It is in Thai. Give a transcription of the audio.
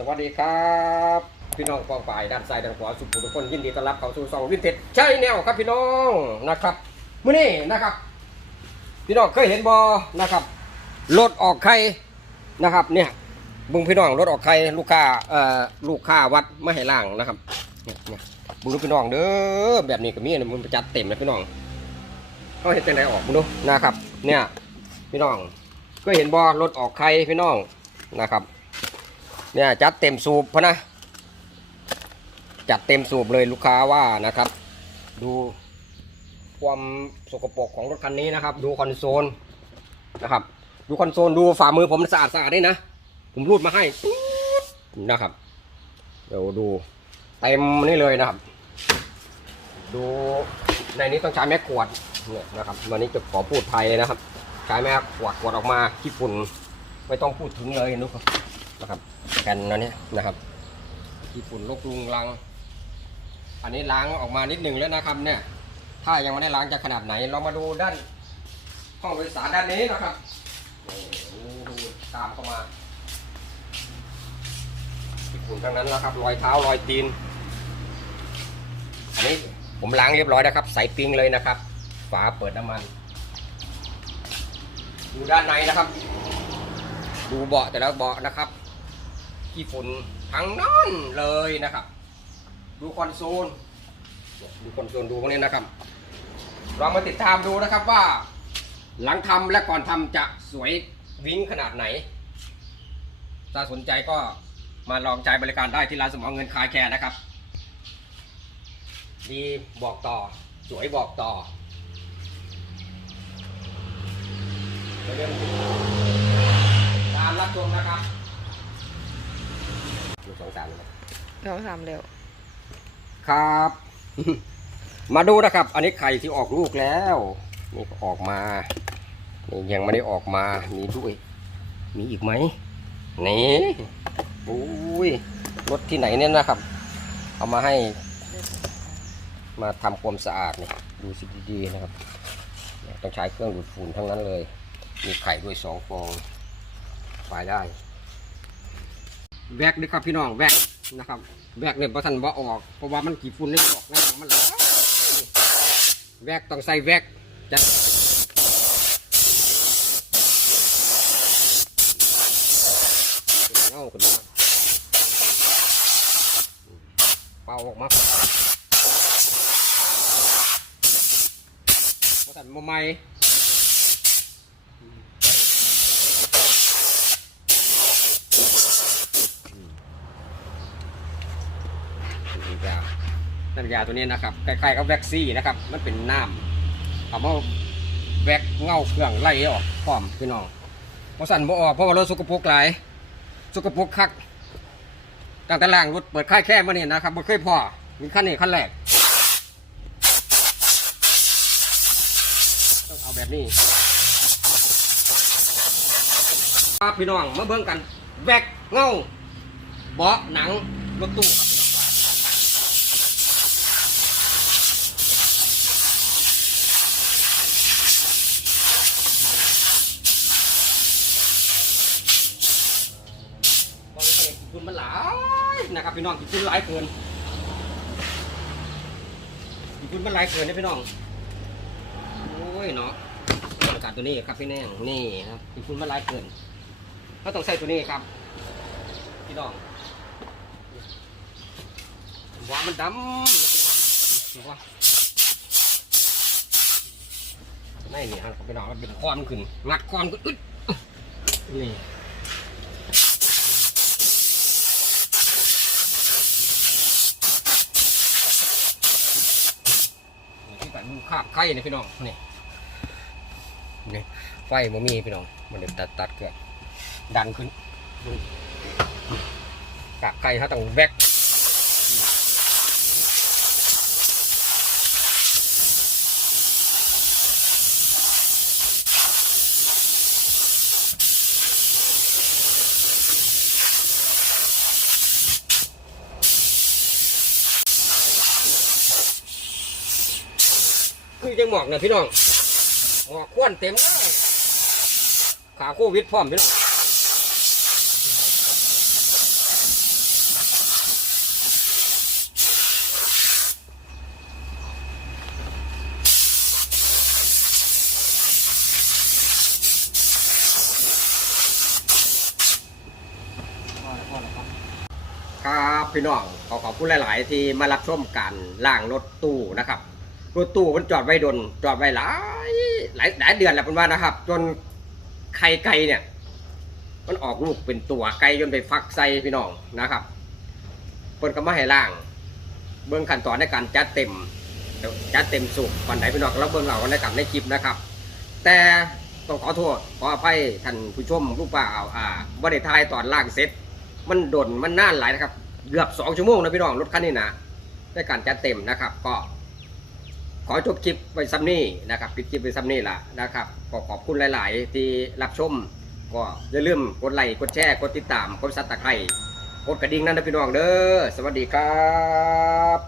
สวัสดีครับ พี่น้องกองฝ่ายด้านซ้ายด้านขวาสุขุมทุกคนยินดีต้อนรับเข้าสู่ซองวินเทจใช่แนวครับพี่น้องนะครับมื้อนี้นะครับ พี่น้องเคยเห็นบอนะครับรถออกไข่นะครับ เนี่ยบุงพี่น้องรถออกไข่ลูกค้าเอ่อลูกค้าวัดไม่ให้ล่างนะครับเนี่ยเนี่ยบุงพี่น้องเด้อแบบนี้ก็มีนะมันจัดเต็มนะพี่น้องเขาเห็นจังไดออกบุงดูนะครับ เนี่ยพี่น้องก็เห็นบอรถออกไข่พี่น้องนะครับ เนี่ยจัดเต็มสูบพะนะ จัดเต็มสูบเลยลูกค้าว่านะครับ ดูความสกปรกของรถคันนี้นะครับ ดูคอนโซลนะครับ ดูคอนโซลดูฝ่ามือผมสะอาดสะอาดนี่นะ ผมรูดมาให้นะครับ เดี๋ยวดูเต็มนี่เลยนะครับ ดูในนี้ต้องใช้แม็กขวดเนี่ยนะครับ วันนี้จะขอพูดไทยนะครับ ใช้แม็กขวดขวดออกมาขี้ฝุ่นไม่ต้องพูดถึงเลยนุก นะครับแผ่นอันนี้นะครับขี้ฝุ่นลกลุงลัง อันนี้ล้างออกมานิดหนึ่งแล้วนะครับ เนี่ย ถ้ายังไม่ได้ล้างจะขนาดไหน เรามาดูด้านห้องโดยสารด้านนี้นะครับดูตามเข้ามาขี้ฝุ่นทั้งนั้นแล้วครับรอยเท้ารอยตีน อันนี้ผมล้างเรียบร้อยนะครับ ใส่ปิ้งเลยนะครับ ฝาเปิดน้ำมันดูด้านในนะครับ ดูเบาะแต่ละเบาะนะครับ ขี้ฝุ่นทั้งนั้นเลยนะครับ ดูคอนโซลดูคอนโซลดูพวกนี้นะครับเรามาติดตามดูนะครับว่า หลังทำและก่อนทำจะสวยวิ้งขนาดไหน ถ้าสนใจก็มาลองใจบริการได้ที่ร้านสมองเงินคายแคร์นะครับ ดีบอกต่อ สวยบอกต่อเรื่องตามรับชมนะครับ สองสามนะครับสองสามเร็วครับ มาดูนะครับ อันนี้ไข่ที่ออกลูกแล้วนี่ก็ออกมานี่ยังไม่ได้ออกมามีด้วย มีอีกไหมนี่อุ้ยรถที่ไหนเนี่ยนะครับ เอามาให้ มาทำความสะอาดเนี่ยดูสิดีๆนะครับเนี่ยต้องใช้เครื่องดูดฝุ่นทั้งนั้นเลย มีไข่ด้วยสองฟองไปได้ แวกด้วยครับพี่น้องแวกนะครับแวกเนี่ยประทันว่ออก เพราะว่ามันกี่ฝุ่นได้ออกง่ายมันแล้วแวกต้องใส่แวกจะเงาขึ้นมาเป่าออกมาประทันมาใหม่ำยา น้ำยาตัวนี้นะครับคล้ายๆกับแว็กซี่นะครับ มันเป็นน้ำเอามาแว็กเงาเครื่องไล่ออกพร้อมพี่น้องเพราะสั่นบ่ออกเพราะว่ารถสกปรกหลายสกปรกคักตั้งแต่ล่างรถเปิดค่ายแค่มานี่นะครับบ่เคยพอมีขั้นนี้ขั้นแรกต้องเอาแบบนี้ครับพี่น้องมาเบิ่งกันแว็กเงาเบาะหนังรถตู้ครับพี่น้อง ตอนนี้คุณมันหลายนะครับ พี่น้องกินคุณหลายเกินกินคุณมันหลายเกินนะพี่น้องโอ้ยเนาะอากาศตัวนี้ครับพี่แน่งนี่ครับกินคุณมันหลายเกินก็ต้องใส่ตัวนี้ครับพี่น้องหัว่ามันดำนะพี่น้องเห็นปะไม่นี่ครับพี่น้องมันเป็นความขึ้นงัดความขึ้นอึดนี่ ที่กันคาบไข่นี่พี่น้องนี่นี่ไฟมันมีพี่น้องมันเด็ตัดตัดเกลือดันขึ้นกากไข่ถ้าต้องแบก ยังหมอกนะพี่น้อง หมอกควนเต็มเลยขาโควิดพร้อมพี่น้องครับพี่น้องขอขอบคุณหลาย ๆ ที่มารับชมการล่างรถตู้นะครับ รถตู้มันจอดไว้ดน จอดไว้หลายหลายหลายเดือนแล้วเป็นว่านะครับ จนไข่ไก่เนี่ย มันออกลูกเป็นตัวไก่จนไปฟักใส่พี่น้องนะครับเพิ่นก็มาให้ล่าง เบื้องขั้นตอนในการจัดเต็มจัดเต็มสุกวันไหนพี่น้องก็รับเบื้องเหล่าในกับในคลิปนะครับ แต่ต้องขอโทษขออภัยท่านผู้ชมผู้ป่าเอาอ่าบริทายตอนล่างเสร็จ มันดนมันน่านหลายนะครับ เกือบสองชั่วโมงนะพี่น้องรถคันนี้นะในการจัดเต็มนะครับ ก็ ขอจบคลิปไปซ้ำนี่นะครับปิดคลิปไปซ้ำนี่ละนะครับก็ขอบคุณหลาย ๆ ที่รับชม ก็อย่าลืมกดไลค์กดแชร์กดติดตามกดซับตะไคร้กดกระดิ่งนั่นนะพี่น้องเด้อสวัสดีครับ